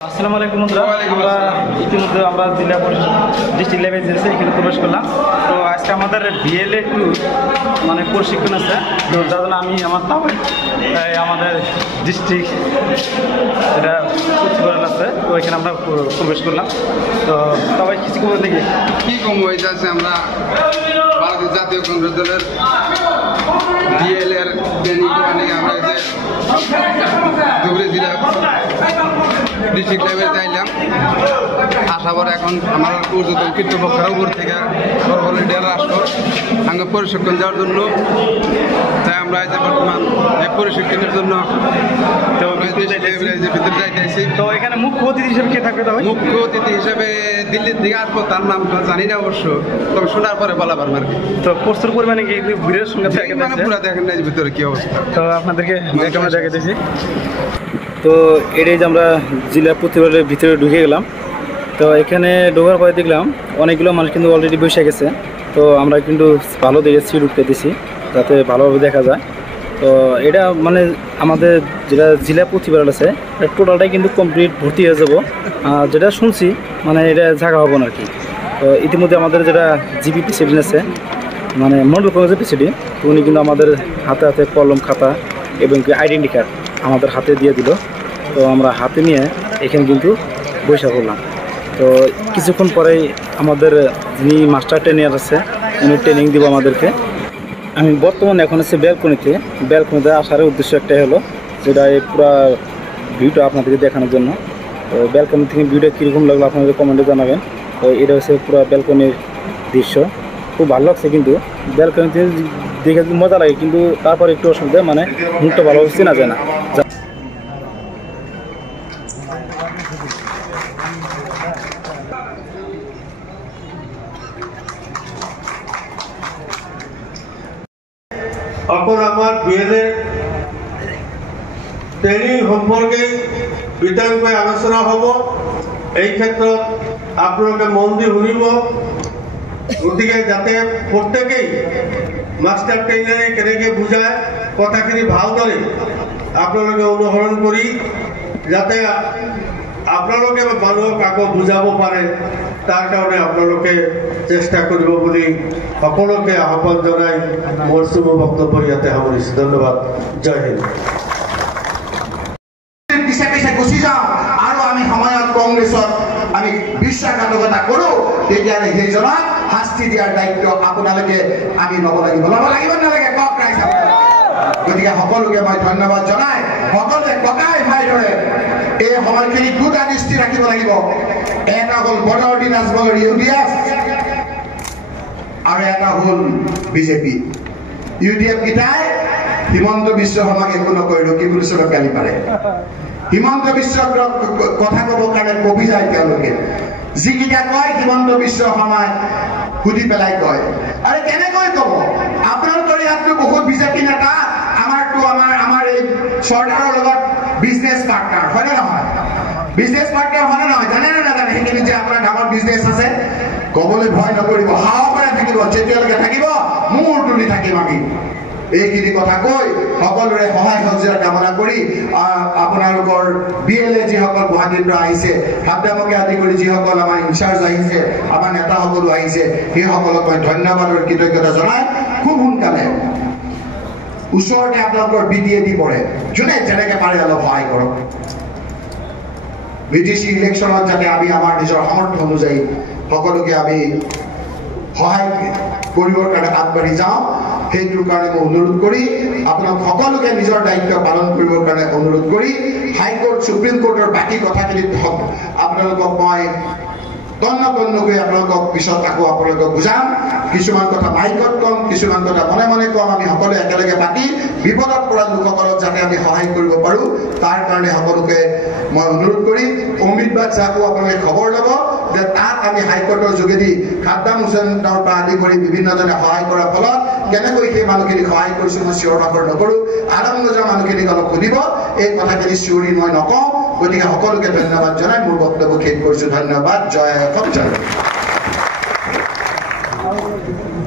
আসসালামু আলাইকুম বন্ধুরা, আমরা ইতিমধ্যে আমরা জেলা পরিষদ ডিস্ট্রিক্ট লেভেল যেছে এখানে প্রবেশ করলাম। তো আজকে আমাদের বিএলএ টু মানে প্রশিক্ষণ আছে, তো যার জন্য আমি আমার তাও আমাদের ডিস্ট্রিক্ট এটা প্রতিফলন আছে, তো এখানে আমরা প্রবেশ করলাম। তো সবাই কিছু খবর দেখি কি কম হয়েছে আছে আমরা ভারতীয় জাতীয় কংগ্রেস দলের বিএলএর ট্রেনিং আমরা ধুবড়ী জেলা ডিস্ট্রিক্ট লেভেলে চাইলাম আসাবার এখন আমার ঊর্ধ্বতন কর্তৃপক্ষের উপর থেকে ভলেন্টিয়ার আসলো আগে প্রশিক্ষণ দেওয়ার জন্য। তাই আমরা এই যে বর্তমান এই প্রশিক্ষণের জন্য ভিতরে যাইতেছি। তো এখানে মুখ্য অতিথি হিসেবে কে থাকবে? তবে মুখ্য অতিথি হিসেবে দিল্লির থেকে আসবো, তার নাম জানি না অবশ্য, তবে শোনার পরে বলা পারবো আর কি। তো প্রচুর পরিমাণে কি ভিড়ের সঙ্গে পুরো দেখেন না ভিতরে কি অবস্থা। তো আপনাদেরকে আমরা দেখাতেছি। তো এটাই যে আমরা জেলা প্রতিবারের ভিতরে ঢুকে গেলাম। তো এখানে ঢোকার পরে দেখলাম অনেকগুলো মানুষ কিন্তু অলরেডি বসে গেছে। তো আমরা কিন্তু ভালো দেখে সিট উঠতে দিছি যাতে ভালোভাবে দেখা যায়। তো এটা মানে আমাদের যেটা জেলা প্রতিবার আছে টোটালটাই কিন্তু কমপ্লিট ভর্তি হয়ে যাব, যেটা শুনছি মানে এটা জায়গা হবো না আর কি। তো ইতিমধ্যে আমাদের যেটা জিপি প্রেসিডেন্ট আছে মানে মন্ডল কংগ্রেসের প্রেসিডেন্ট, তো উনি কিন্তু আমাদের হাতে হাতে কলম খাতা এবং আইডেন্টি কার্ড আমাদের হাতে দিয়ে দিল। তো আমরা হাতে নিয়ে এখানে কিন্তু বৈশা করলাম। তো কিছুক্ষণ পরেই আমাদের যিনি মাস্টার ট্রেনার আছে উনি ট্রেনিং দিব আমাদেরকে। আমি বর্তমানে এখন আছে ব্যালকনিতে আসার উদ্দেশ্য একটাই হলো যেটা এই পুরো ভিউটা আপনাদেরকে দেখানোর জন্য। তো ব্যালকনি থেকে ভিউটা কীরকম লাগলো আপনাদের কমেন্টে জানাবেন। তো এটা হচ্ছে পুরো ব্যালকনির দৃশ্য, খুব ভালো লাগছে। কিন্তু ব্যালকনিতে দেখে মজা লাগে, কিন্তু তারপর একটু অসুবিধা মানে মুখটা ভালোভাবে চেনা যায় না। এখন আমার বিএলএ ট্রেনিং সম্পর্কে বিতংকৈ আলোচনা হ'ব। এই ক্ষেত্ৰত আপোনালোকে মন দি শুনিব। গতিকে যাতে প্ৰত্যেকেই মাষ্টাৰ ট্ৰেইনাৰে কেনেকৈ বুজায় কথাখিনি ভালদৰে আপোনালোকে অনুসৰণ কৰি যাতে আপোনালোকে মানুহক আকৌ বুজাব পাৰে তাৰ কাৰণে আপোনালোকে চেষ্টা কৰিব বুলি সকলোকে আহ্বান জনাই মোৰ শুভ বক্তব্য ইয়াতে সামৰিছোঁ। ধন্যবাদ। জয় হিন্দ। পিছে পিছে গুচি যাওঁ আৰু আমি সময়ত কংগ্ৰেছত আমি বিশ্বাসঘাতকতা কৰোঁ, তেতিয়াহ'লে সেইজনক শাস্তি দিয়াৰ দায়িত্ব আপোনালোকে আমি ল'ব লাগিব নালাগে কওক ৰাইজ। গতিকে সকলোকে মই ধন্যবাদ জনাই সকলোৱে ককাই ভাইদৰে এই সময়খিনি দুটা দৃষ্টি ৰাখিব লাগিব। এটা হ'ল বদৰুদ্দিন আজমলৰ UDF আৰু এটা হ'ল বিজেপি। UDF কেইটাই হিমন্ত বিশ্ব শৰ্মাক একো নকয়, ৰকি পুলিচক গালি পাৰে। হিমন্ত বিশ্বক কথা ক'বৰ কাৰণে কবি যায় তেওঁলোকে। যিকেইটা কয় হিমন্ত বিশ্ব শৰ্মাই সুধি পেলাই কয়। আৰু কেনেকৈ ক'ব? আপোনালোকৰ ইয়াততো বহুত বিজেপি নেতা আমাৰ এই চৰকাৰৰ লগত বিজনেছ পাৰ্টনাৰ হয়নে নহয়? বিজনেছ পাৰ্টনাৰ হয়নে নহয়? জানে নে নাজানে? সেইখিনি যে আপোনাৰ ডাঙৰ বিজনেছ আছে ক'বলৈ ভয় নকৰিব, সাহসেৰে থাকিব। যেতিয়ালৈকে থাকিব মূৰ তুলি থাকিম আমি। এইখিনি কথা কৈ সকলোৰে সহায় সহযোগিতা কামনা কৰি আপোনালোকৰ বিএলএ যিসকল গুৱাহাটীৰ পৰা আহিছে, হাবদামকে আদি কৰি যিসকল আমাৰ ইনচাৰ্জ আহিছে, আমাৰ নেতাসকলো আহিছে, সেইসকলক মই ধন্যবাদ আৰু কৃতজ্ঞতা জনাই খুব সোনকালে ওচৰতে আপোনালোকৰ BDAD পৰে, যোনে যেনেকৈ পাৰে অলপ সহায় কৰক। BTC ইলেকশ্যনত যাতে আমি আমাৰ নিজৰ সামৰ্থ্য অনুযায়ী সকলোকে আমি সহায় কৰিবৰ কাৰণে আগবাঢ়ি যাওঁ, সেইটোৰ কাৰণে মই অনুৰোধ কৰি আপোনালোক সকলোকে নিজৰ দায়িত্ব পালন কৰিবৰ কাৰণে অনুৰোধ কৰি হাইকোৰ্ট সুপ্ৰিম কোৰ্টৰ বাকী কথাখিনি আপোনালোকক মই তন্নকৈ আপোনালোকক পিছত আকৌ আপোনালোকক বুজাম। কিছুমান কথা মাইকত কম, কিছুমান কথা মনে মনে কম। আমি সকলোৱে একেলগে পাতি বিপদত পৰা লোকসকলক যাতে আমি সহায় কৰিব পাৰোঁ তাৰ কাৰণে সকলোকে মই অনুৰোধ কৰি অমিত বাদশাহকো আপোনালোকে খবৰ ল'ব যে তাত আমি হাইকোৰ্টৰ যোগেদি খাদ্দাম হুছেইনৰ পৰা আদি কৰি বিভিন্নজনে সহায় কৰাৰ ফলত কেনেকৈ সেই মানুহখিনিক সহায় কৰিছোঁ মই চিঞৰ বাখৰ নকৰোঁ। আলমগজৰ মানুহখিনিক অলপ সুধিব, এই কথাখিনি চিঞৰি মই নকওঁ। গতিকে সকলোকে ধন্যবাদ জনাই মোৰ বক্তব্য শেষ কৰিছোঁ। ধন্যবাদ। জয় অসম। জয়।